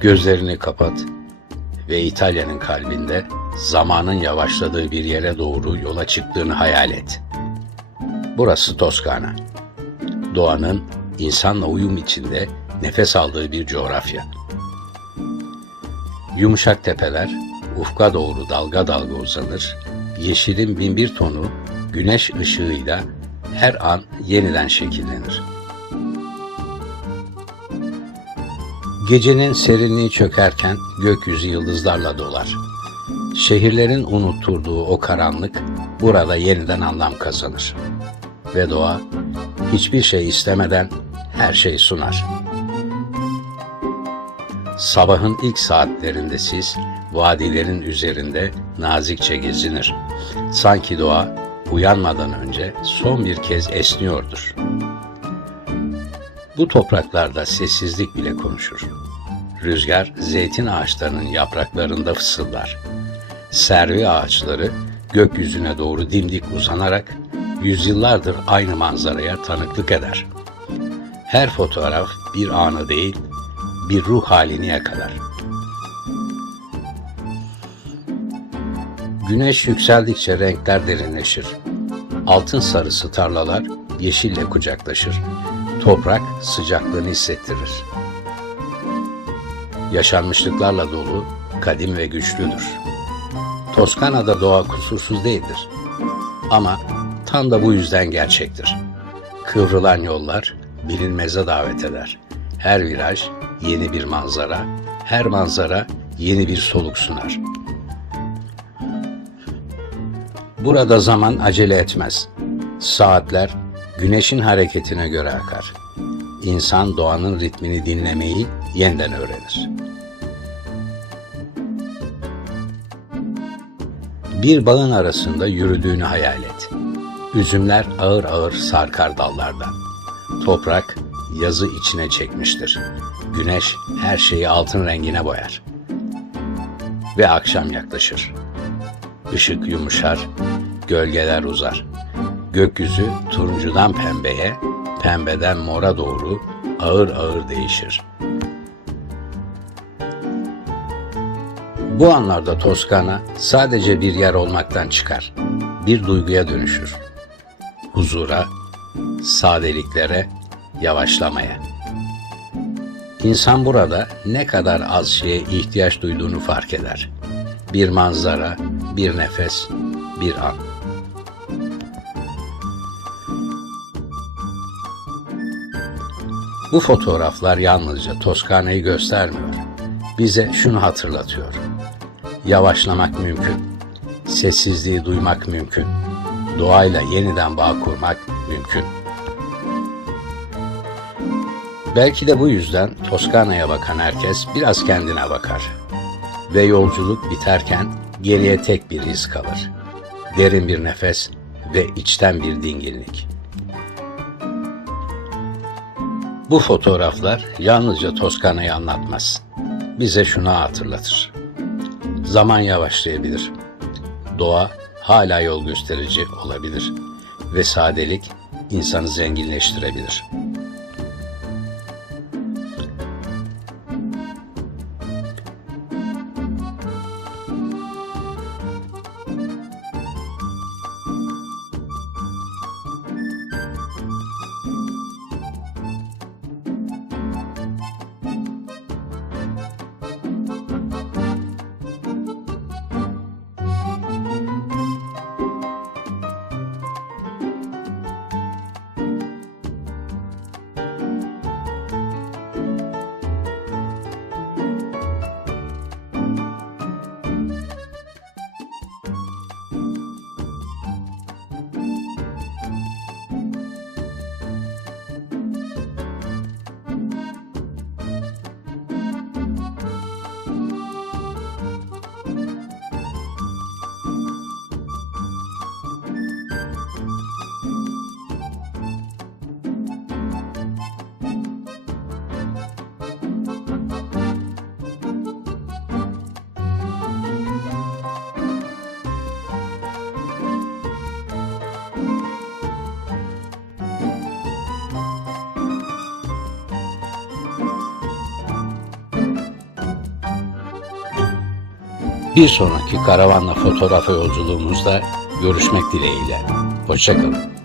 Gözlerini kapat ve İtalya'nın kalbinde zamanın yavaşladığı bir yere doğru yola çıktığını hayal et. Burası Toskana. Doğanın insanla uyum içinde nefes aldığı bir coğrafya. Yumuşak tepeler ufka doğru dalga dalga uzanır, yeşilin binbir tonu güneş ışığıyla her an yeniden şekillenir. Gecenin serinliği çökerken gökyüzü yıldızlarla dolar. Şehirlerin unutturduğu o karanlık burada yeniden anlam kazanır. Ve doğa hiçbir şey istemeden her şeyi sunar. Sabahın ilk saatlerinde sis, vadilerin üzerinde nazikçe gezinir. Sanki doğa uyanmadan önce son bir kez esniyordur. Bu topraklarda sessizlik bile konuşur. Rüzgar zeytin ağaçlarının yapraklarında fısıldar. Servi ağaçları gökyüzüne doğru dimdik uzanarak yüzyıllardır aynı manzaraya tanıklık eder. Her fotoğraf bir anı değil, bir ruh halini yakalar. Güneş yükseldikçe renkler derinleşir. Altın sarısı tarlalar yeşille kucaklaşır. Toprak sıcaklığını hissettirir. Yaşanmışlıklarla dolu, kadim ve güçlüdür. Toskana'da doğa kusursuz değildir. Ama tam da bu yüzden gerçektir. Kıvrılan yollar bilinmeze davet eder. Her viraj yeni bir manzara, her manzara yeni bir soluk sunar. Burada zaman acele etmez. Saatler güneşin hareketine göre akar. İnsan doğanın ritmini dinlemeyi yeniden öğrenir. Bir bağın arasında yürüdüğünü hayal et. Üzümler ağır ağır sarkar dallardan. Toprak yazı içine çekmiştir. Güneş her şeyi altın rengine boyar. Ve akşam yaklaşır. Işık yumuşar, gölgeler uzar. Gökyüzü turuncudan pembeye, pembeden mora doğru ağır ağır değişir. Bu anlarda Toskana sadece bir yer olmaktan çıkar, bir duyguya dönüşür. Huzura, sadeliklere, yavaşlamaya. İnsan burada ne kadar az şeye ihtiyaç duyduğunu fark eder. Bir manzara, bir nefes, bir an. Bu fotoğraflar yalnızca Toskana'yı göstermiyor. Bize şunu hatırlatıyor. Yavaşlamak mümkün. Sessizliği duymak mümkün. Doğayla yeniden bağ kurmak mümkün. Belki de bu yüzden Toskana'ya bakan herkes biraz kendine bakar. Ve yolculuk biterken geriye tek bir his kalır. Derin bir nefes ve içten bir dinginlik. Bu fotoğraflar yalnızca Toskana'yı anlatmaz. Bize şunu hatırlatır. Zaman yavaşlayabilir. Doğa hala yol gösterici olabilir. Ve sadelik insanı zenginleştirebilir. Bir sonraki karavanla fotoğrafa yolculuğumuzda görüşmek dileğiyle. Hoşça kalın.